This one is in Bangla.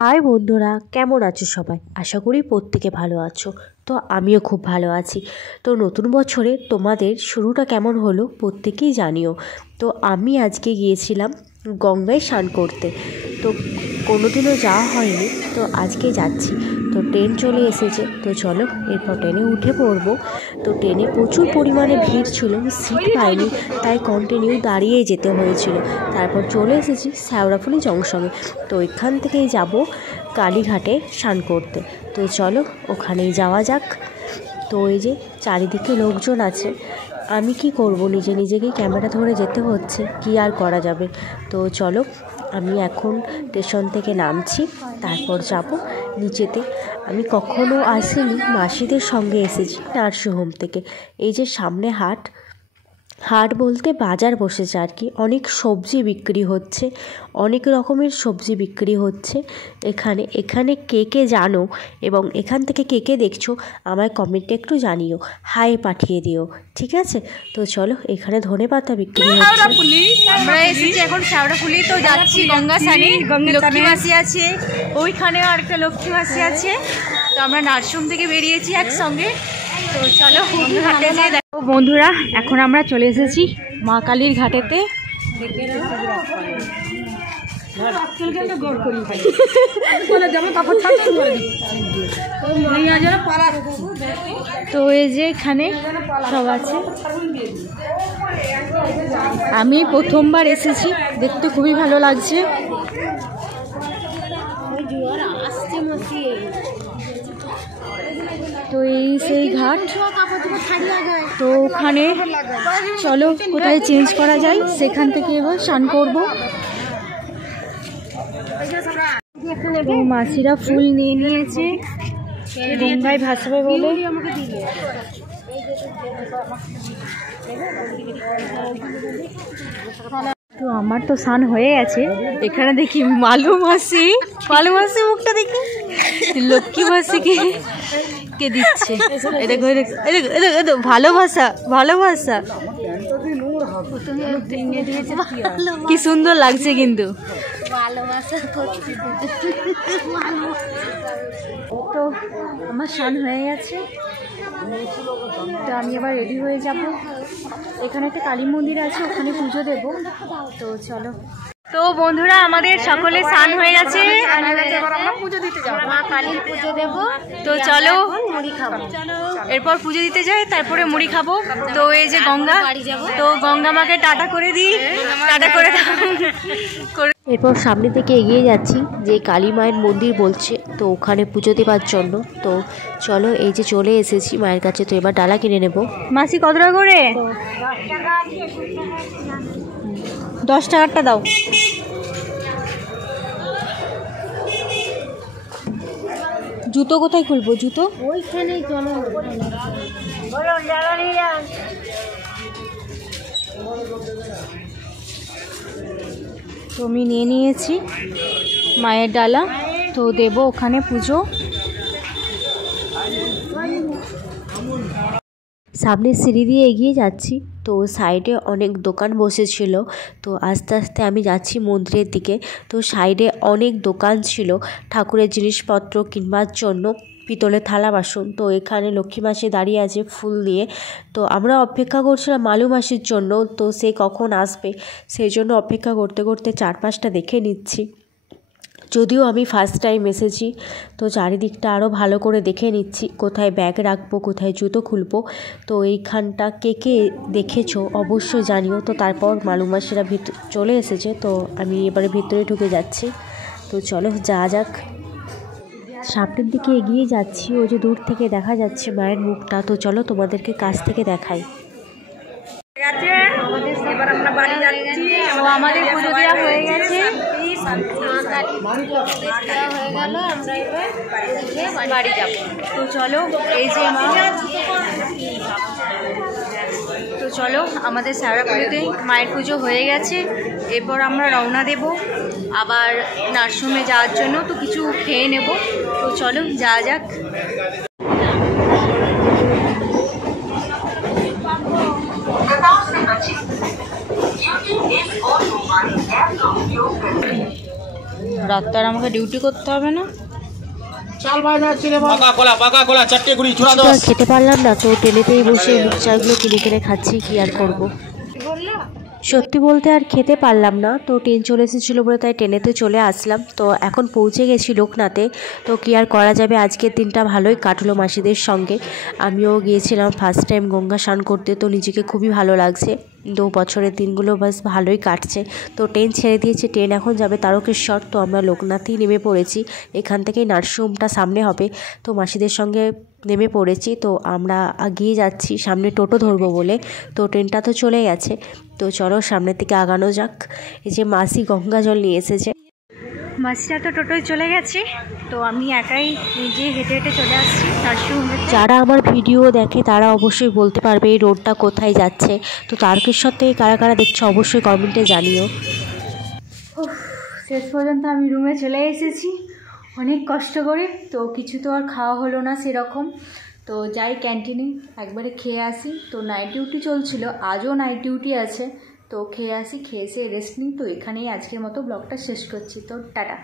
হাই বন্ধুরা, কেমন আছো সবাই? আশা করি প্রত্যেকে ভালো আছো। তো আমিও খুব ভালো আছি। তো নতুন বছরে তোমাদের শুরুটা কেমন হলো প্রত্যেকেই জানিও। তো আমি আজকে গিয়েছিলাম গঙ্গায় স্নান করতে। তো কোনোদিনও যাওয়া হয়নি, তো আজকে যাচ্ছি। তো ট্রেন চলে এসেছে, তো চলো এরপর ট্রেনে উঠে পড়বো। তো ট্রেনে প্রচুর পরিমাণে ভিড় ছিল, সিট পাইনি, তাই কন্টিনিউ দাঁড়িয়েই যেতে হয়েছিল। তারপর চলে এসেছি শ্যাওড়াফুলি জংশনে। তো এখান থেকেই যাব কালীঘাটে স্নান করতে। তো চলো ওখানেই যাওয়া যাক। তো এই যে চারিদিকে লোকজন আছে, আমি কি করব, নিজে নিজেকেই ক্যামেরা ধরে যেতে হচ্ছে, কি আর করা যাবে। তো চলো আমি এখন স্টেশন থেকে নামছি, তারপর যাব নিচেতে। আমি কখনো আসিনি, মাসিদের সঙ্গে এসেছি নার্সিংহোম থেকে। এই যে সামনে হাট বলতে বাজার বসেছে আর কি, অনেক সবজি বিক্রি হচ্ছে, অনেক রকমের সবজি বিক্রি হচ্ছে এখানে কে কে জানো এবং এখান থেকে কে কে দেখছো আমায় কমেন্টে একটু জানিও, হাই পাঠিয়ে দিও, ঠিক আছে? তো চলো, এখানে ধনেপাতা বিক্রি হচ্ছে। আমরা এসেছি এখন শ্যাওড়াফুলি, তো যাচ্ছি গঙ্গা স্নানে। লক্ষ্মী মাসি আছে, ওইখানেও আরেকটা লক্ষ্মী মাসি আছে। তো আমরা নার্সিংহোম থেকে বেরিয়েছি একসঙ্গে। তো চলো ঘাটে যেয়ে দেখো। বন্ধুরা, এখন আমরা চলে এসেছি মা কালীর ঘাটেতে। তো এই যে এখানে সব আছে। আমি প্রথমবার এসেছি, দেখতে খুবই ভালো লাগছে। তো এই সেই ঘাট, তো ওখানে চলো কোথায় চেঞ্জ করা যায় সেখান থেকে এবার স্নান করবো। তো মাসিরা ফুল নিয়ে নিয়েছে গঙ্গায় ভাসবে বলে। তো আমার তো স্নান হয়ে গেছে। এখানে দেখি মালু মাসি মুখটা দেখি লক্ষ্মী মাসিকে কে দিচ্ছে। ভালোবাসা কি সুন্দর লাগছে কিন্তু। তো আমার স্নান হয়ে গেছে, তো আমি এবার রেডি হয়ে যাব। এখানে একটা কালী মন্দির আছে, ওখানে পুজো দেব। তো চলো। তো বন্ধুরা, আমাদের সকলে স্নান হয়ে গেছে, পুজো দিতে যাবো, মা কালীর পুজো দেব। তো চলো মুড়ি খাবো, এরপর পুজো দিতে যাই, তারপরে মুড়ি খাবো। তো এই যে গঙ্গা, তো গঙ্গা মাকে টাটা করে দিই, টাটা করে দাও। এরপর সামনে থেকে এগিয়ে যাচ্ছি, যে কালী মায়ের মন্দির বলছে, তো ওখানে পুজো দেওয়ার জন্য। তো চলো, এই যে চলে এসেছি মায়ের কাছে। তো এবার ডালা কিনে নেব। মাসি কত টাকা করে? 10 টাকারটা দাও। জুতো কোথায় খুলবো? জুতো ওইখানেই। তো আমি নিয়ে নিয়েছি মায়ের ডালা, তো দেব ওখানে পুজো। সামনে সিঁড়ি দিয়ে এগিয়ে যাচ্ছি, তো সাইডে অনেক দোকান বসেছিল। তো আস্তে আস্তে আমি যাচ্ছি মন্দিরের দিকে। তো সাইডে অনেক দোকান ছিল ঠাকুরের জিনিসপত্র কিনবার জন্য, পিতলের থালা বাসন। তো এখানে লক্ষ্মী মাসি দাঁড়িয়ে আছে ফুল নিয়ে। তো আমরা অপেক্ষা করছিলাম মালু মাসির জন্য, তো সে কখন আসবে সেই জন্য অপেক্ষা করতে করতে চারপাশটা দেখে নিচ্ছি। যদিও আমি ফার্স্ট টাইম এসেছি, তো চারিদিকটা আরও ভালো করে দেখে নিচ্ছি, কোথায় ব্যাগ রাখবো, কোথায় জুতো খুলবো। তো এইখানটা কে কে দেখেছো অবশ্যই জানিও। তো তারপর মালু মাসিরা চলে এসেছে, তো আমি এবারে ভিতরে ঢুকে যাচ্ছি। তো চলো যা যাক। সামনের দিকে এগিয়ে যাচ্ছি, ওই যে দূর থেকে দেখা যাচ্ছে মায়ের মুখটা। তো চলো তোমাদেরকে কাছ থেকে দেখাই। এবার আমরা বাড়ি যাচ্ছি। তো আমাদের পুজো দেওয়া হয়ে গেছে, বাড়ি যাব। তো চলো, এই যে মা। তো চলো, আমাদের শ্যাওড়াফুলিতে মায়ের পুজো হয়ে গেছে। এরপর আমরা রওনা দেব আবার নার্সিংহোমে যাওয়ার জন্য। তো কিছু খেয়ে নেব। তো চলো যাওয়া যাক। রাতটা আর আমাকে ডিউটি করতে হবে না। কিছু তো আর খেতে পারলাম না, তো ট্রেনেতেই বসে মুখ চাগুলো কিনে কিনে খাচ্ছি, কি আর করবো। সত্যি বলতে আর খেতে পারলাম না, তো ট্রেন চলে এসেছিলো বলে তাই ট্রেনেতে চলে আসলাম। তো এখন পৌঁছে গেছি লোকনাথে, তো কি আর করা যাবে, আজকের দিনটা ভালোই কাটলো মাসিদের সঙ্গে। আমিও গিয়েছিলাম ফার্স্ট টাইম গঙ্গা স্নান করতে, তো নিজেকে খুবই ভালো লাগছে। 2 বছরের দিনগুলো বাস ভালোই কাটছে। তো ট্রেন ছেড়ে দিয়েছে, ট্রেন এখন যাবে তারকেশ্বর, তো আমরা লোকনাথেই নেমে পড়েছি। এখান থেকেই নার্সিংহোমটা সামনে হবে, তো মাসিদের সঙ্গে নেমে পড়েছি। তো আমরা এগিয়ে যাচ্ছি সামনে টোটো ধরবো বলে, তো ট্রেনটা তো চলে গেছে। তো চলো সামনের দিকে আগানো যাক। এই যে মাসি গঙ্গা জল নিয়ে এসেছে। মাসিরা তো টোটোয় চলে গেছে, তো আমি একাই নিজে হেঁটে হেঁটে চলে আসছি নার্সিংহোমে। যারা আমার ভিডিও দেখে তারা অবশ্যই বলতে পারবে এই রোডটা কোথায় যাচ্ছে। তো তারকেশ্বর থেকে কারা কারা দেখছো অবশ্যই কমেন্টে জানিও। শেষ পর্যন্ত আমি রুমে চলে এসেছি অনেক কষ্ট করে। তো কিছু তো আর খাওয়া হলো না সেরকম, তো যাই ক্যান্টিনে একবারে খেয়ে আসি। তো নাইট ডিউটি চলছিল, আজও নাইট ডিউটি আছে, তো খেয়ে আসি, খেয়ে এসে রেস্ট নিই। তো এখানেই আজকের মতো ব্লগটা শেষ করছি, তো টাটা।